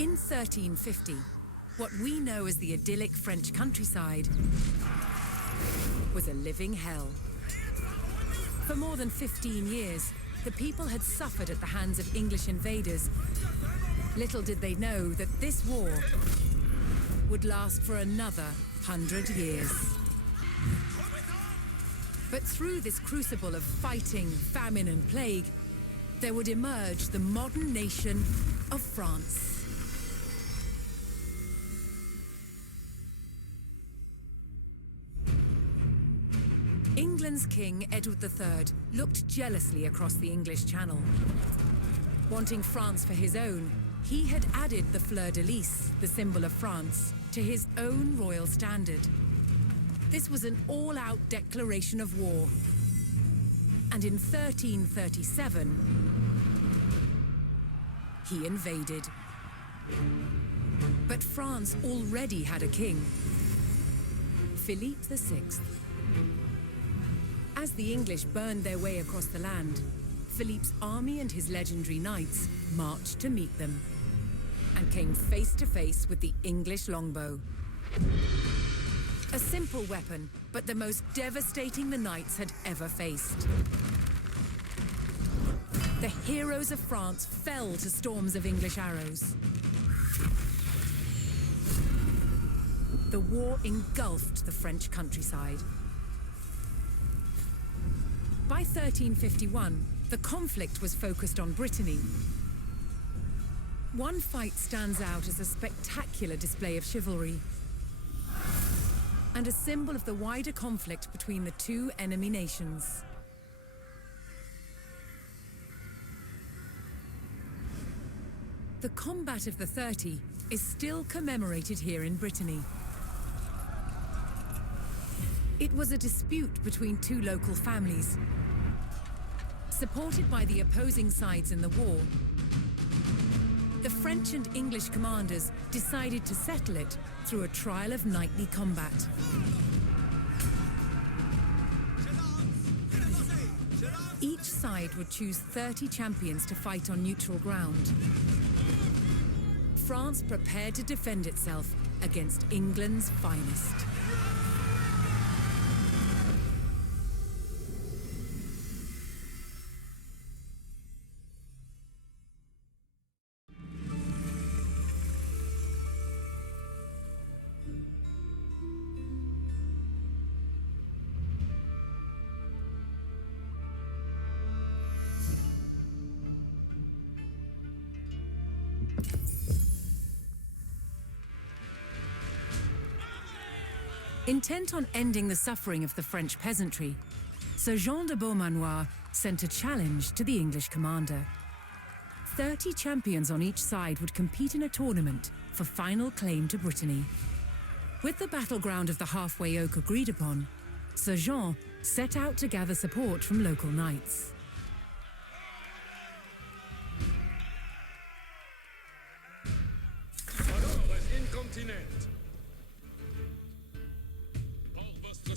In 1350, what we know as the idyllic French countryside was a living hell. For more than 15 years, the people had suffered at the hands of English invaders. Little did they know that this war would last for another 100 years. But through this crucible of fighting, famine and plague, there would emerge the modern nation of France. England's King Edward III looked jealously across the English Channel. Wanting France for his own, he had added the fleur-de-lis, the symbol of France, to his own royal standard. This was an all-out declaration of war. And in 1337, he invaded. But France already had a king, Philippe VI. As the English burned their way across the land, Philippe's army and his legendary knights marched to meet them and came face to face with the English longbow. A simple weapon, but the most devastating the knights had ever faced. The heroes of France fell to storms of English arrows. The war engulfed the French countryside. By 1351, the conflict was focused on Brittany. One fight stands out as a spectacular display of chivalry and a symbol of the wider conflict between the two enemy nations. The Combat of the 30 is still commemorated here in Brittany. It was a dispute between two local families. Supported by the opposing sides in the war, the French and English commanders decided to settle it through a trial of knightly combat. Each side would choose 30 champions to fight on neutral ground. France prepared to defend itself against England's finest. Intent on ending the suffering of the French peasantry, Sir Jean de Beaumanoir sent a challenge to the English commander. 30 champions on each side would compete in a tournament for final claim to Brittany. With the battleground of the halfway oak agreed upon, Sir Jean set out to gather support from local knights.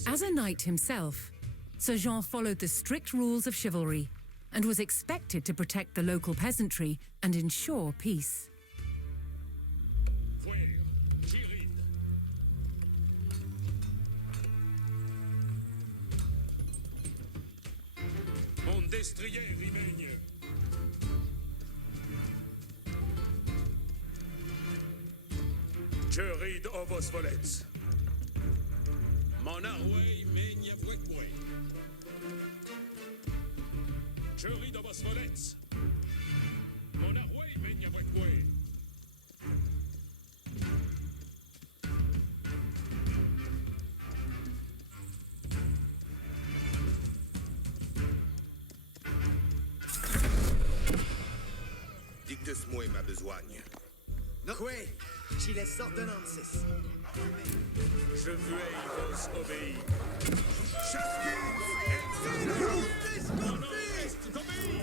As a knight himself, Sir Jean followed the strict rules of chivalry and was expected to protect the local peasantry and ensure peace. Mon destrier remagne. Je rid o vos volets. Mon arway menia vwekwe. Je rid o vos volets. Mon arway menia vwekwe. Dictus-moi ma besogne. No. Que, ci les ordonnances. Je vuei vos obéi. Mon est d'obéi.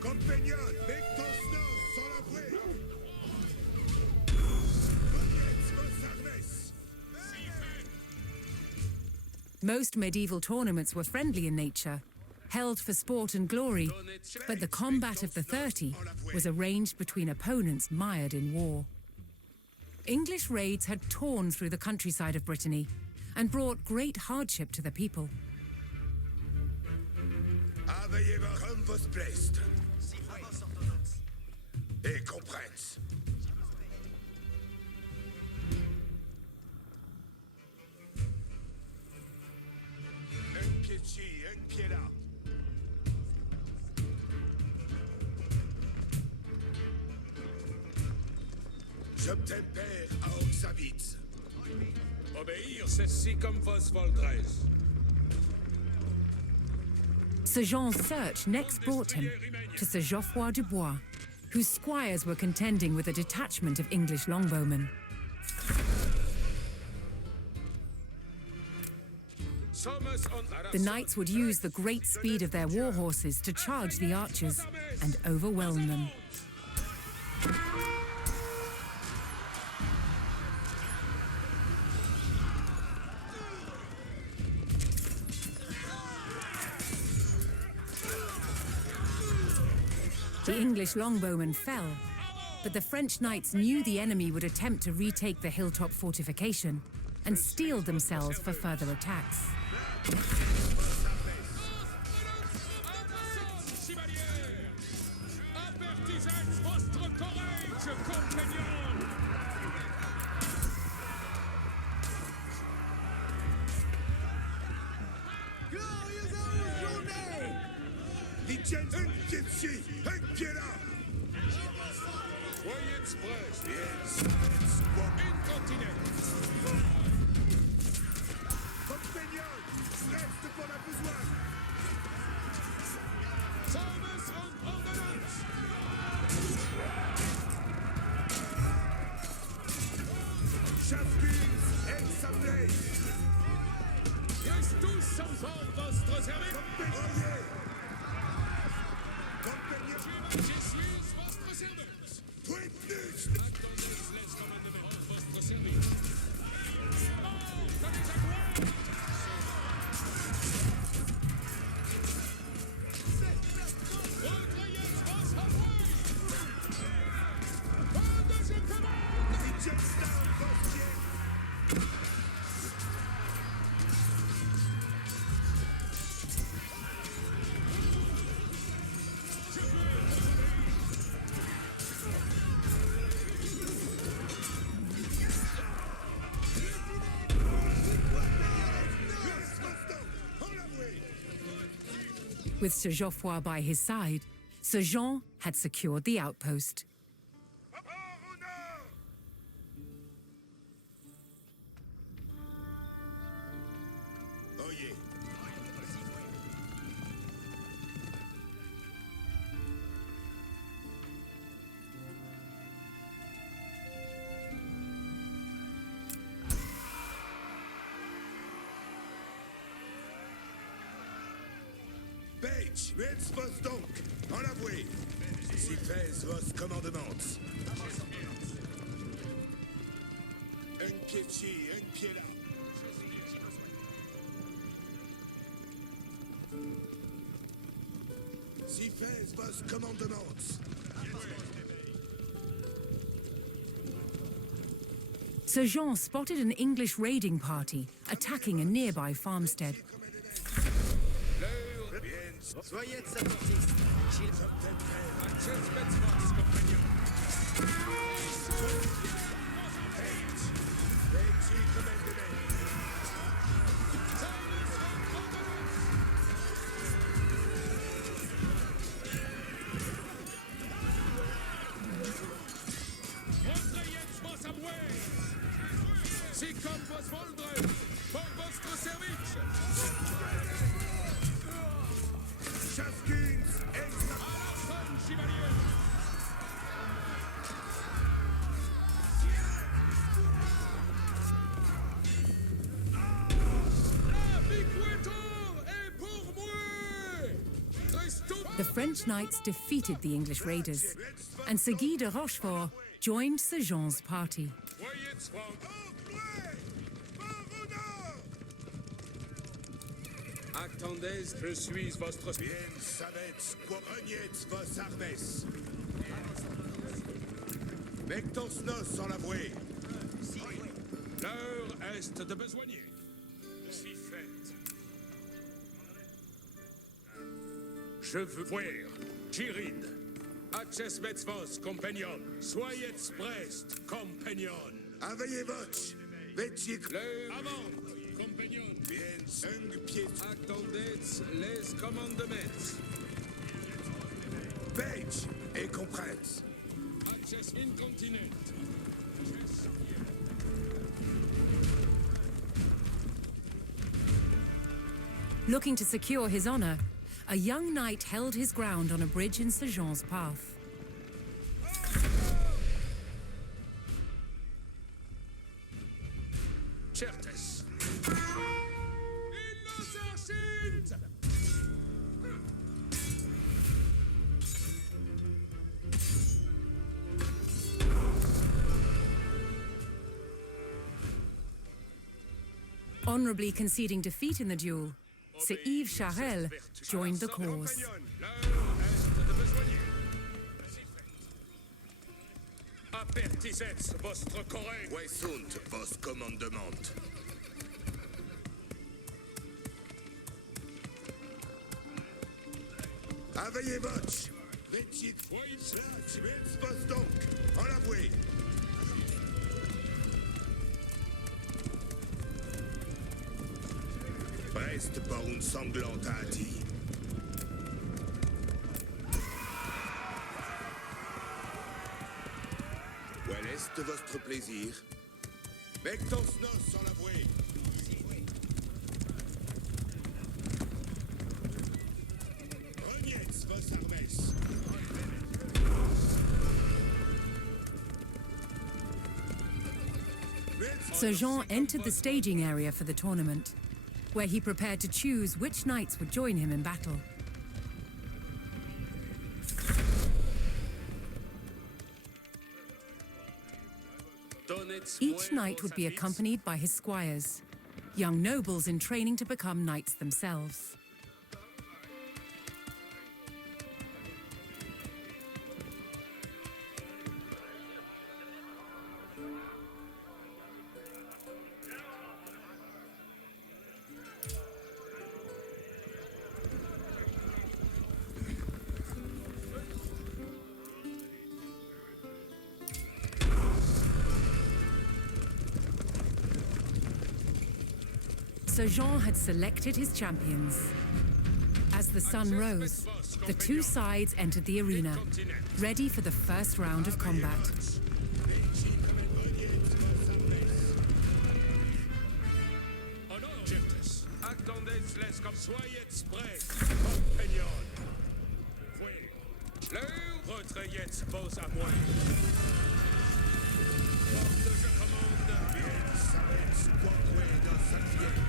Compagnon, mec ton snos sans la vraie. Most medieval tournaments were friendly in nature, held for sport and glory, but the combat of the 30 was arranged between opponents mired in war. English raids had torn through the countryside of Brittany and brought great hardship to the people. Aveillez-vous comme vos plaisent. Et comprens. Un pied ci, un pied là. J'obtempère à Oxavitz. Obéir, c'est si comme vos voldrez. Sir Jean's search next brought him to Sir Geoffroy du Bois, whose squires were contending with a detachment of English longbowmen. The knights would use the great speed of their war horses to charge the archers and overwhelm them. The English longbowmen fell, but the French knights knew the enemy would attempt to retake the hilltop fortification and steeled themselves for further attacks. Un pied ci, un pied là. Voyez prêts. Incontinent. Compagnon, reste pour la besoin. Thomas und Ordonnance. Chevauchee, examinez. Reste tous sans ordre votre service. Compagnon. Je suis votre service. Point plus. Attendez, laisse commandement votre service. Oh, tenez à quoi? Recueillez votre avoué. Pendant je commande. He jumps down, Postier. With Sir Geoffroy by his side, Sir Jean had secured the outpost. Oyez. Page, wets vos donc, en l'avoué. Si pèse vos commandements. Un pied ci, un pied là. Si pèse vos commandements. Sir Jean spotted an English raiding party attacking a nearby farmstead. Soyez de sa portiste. C'est comme vos voldrez, pour votre service. Chevauchee, À la fin, chevalier. La victoire est pour moi. The French knights defeated the English raiders, and Sir Guy de Rochefort joined Sir Jean's party. Voyez Attendez, je suis votre... Bien savets, quobreniets vos armes. Mectos nos en l'avouer. L'heure est de besoigner. Si fait. Je veux voir. Girid. Acces vos compagnon. Soyez prest, compagnon. Aveillez votre. Vetic. L'heure avant, compagnon. Bien, un pied. Attendez les commandements. Page et comprête. Acces incontinent. Looking to secure his honor, a young knight held his ground on a bridge in Sir Jean's path. Certes. Innocent! Honorably conceding defeat in the duel, Sir Yves Charel joined the cause. Apertisez votre correct. Où sunt vos commandements? Aveillez votre. Vetic. Vets vos donc. En l'avouer. Reste par une sanglante hâtie. Où est votre plaisir? Mectos nos sans l'avouer. Reniez vos armes. Sir Jean entered the staging area for the tournament, where he prepared to choose which knights would join him in battle. Each knight would be accompanied by his squires, young nobles in training to become knights themselves. Sir Jean had selected his champions. As the sun rose, the two sides entered the arena, ready for the first round of combat. Attendez les comme soyez prêts, compagnon. L'heure retrayez vos amours. Porte je commande. Bien savez, quoque dans sa fière.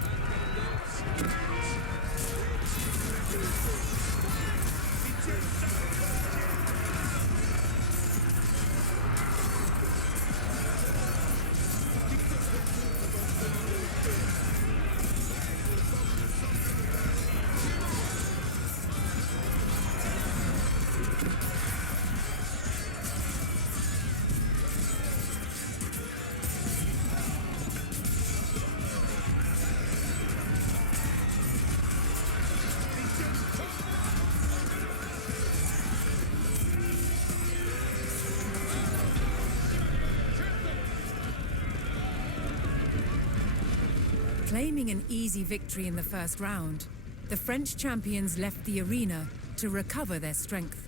Claiming an easy victory in the first round, the French champions left the arena to recover their strength.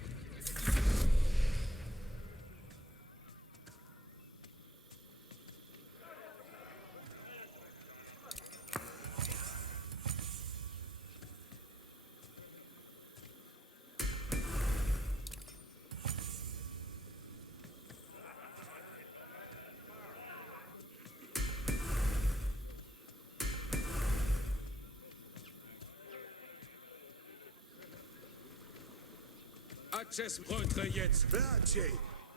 Access retrayez. Place,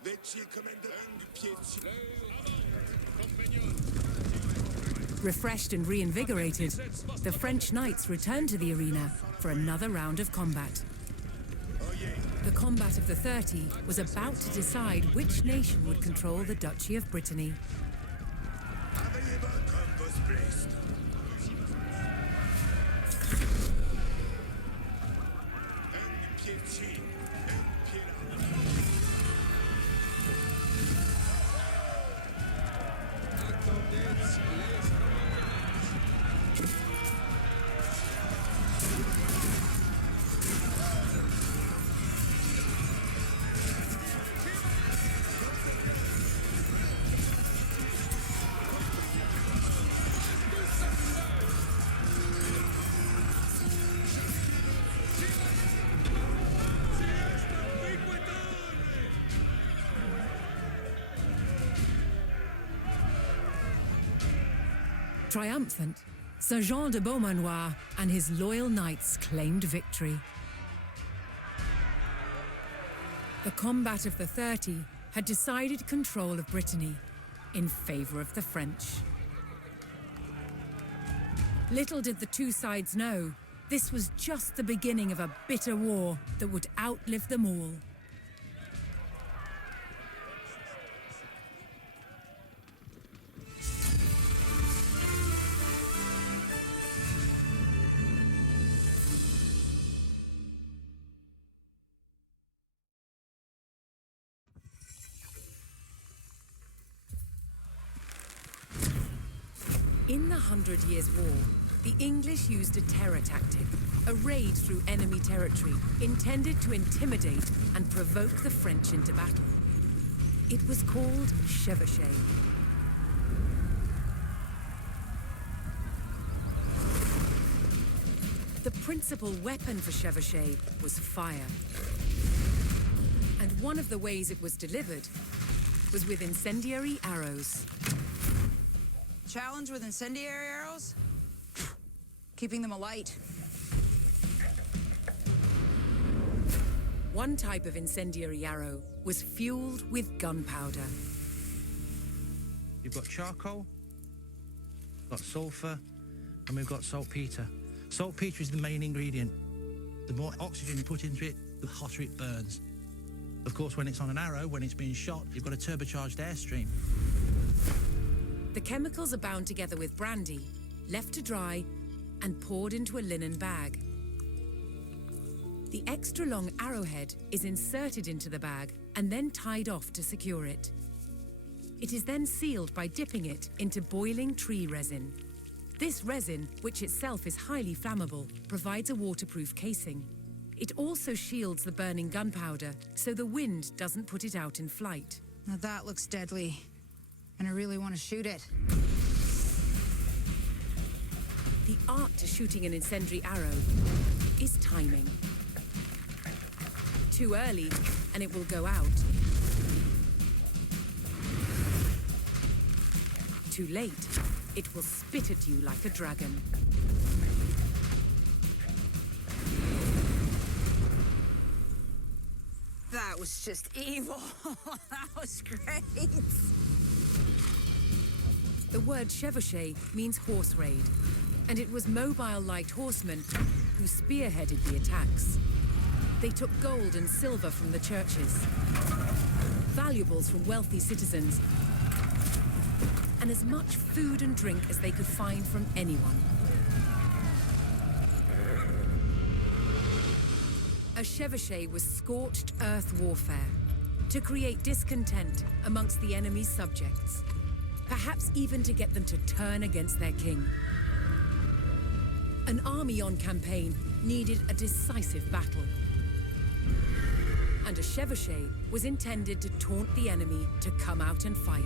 veci commande un pied. L'heure avant, compagnon. Refreshed and reinvigorated, the French knights returned to the arena for another round of combat. The combat of the 30 was about to decide which nation would control the Duchy of Brittany. Triumphant, Sir Jean de Beaumanoir and his loyal knights claimed victory. The combat of the 30 had decided control of Brittany in favor of the French. Little did the two sides know, this was just the beginning of a bitter war that would outlive them all. In the 100 Years' War, the English used a terror tactic, a raid through enemy territory, intended to intimidate and provoke the French into battle. It was called Chevauchee. The principal weapon for Chevauchee was fire. And one of the ways it was delivered was with incendiary arrows. Challenge with incendiary arrows? Keeping them alight. One type of incendiary arrow was fueled with gunpowder. You've got charcoal, got sulfur, and we've got saltpeter. Saltpeter is the main ingredient. The more oxygen you put into it, the hotter it burns. Of course, when it's on an arrow, when it's being shot, you've got a turbocharged airstream. The chemicals are bound together with brandy, left to dry, and poured into a linen bag. The extra long arrowhead is inserted into the bag and then tied off to secure it. It is then sealed by dipping it into boiling tree resin. This resin, which itself is highly flammable, provides a waterproof casing. It also shields the burning gunpowder so the wind doesn't put it out in flight. Now that looks deadly, and I really want to shoot it. The art to shooting an incendiary arrow is timing. Too early, and it will go out. Too late, it will spit at you like a dragon. That was just evil. That was great. The word chevauchee means horse raid, and it was mobile light horsemen who spearheaded the attacks. They took gold and silver from the churches, valuables from wealthy citizens, and as much food and drink as they could find from anyone. A chevauchee was scorched earth warfare to create discontent amongst the enemy's subjects, perhaps even to get them to turn against their king. An army on campaign needed a decisive battle, and a chevauchee was intended to taunt the enemy to come out and fight.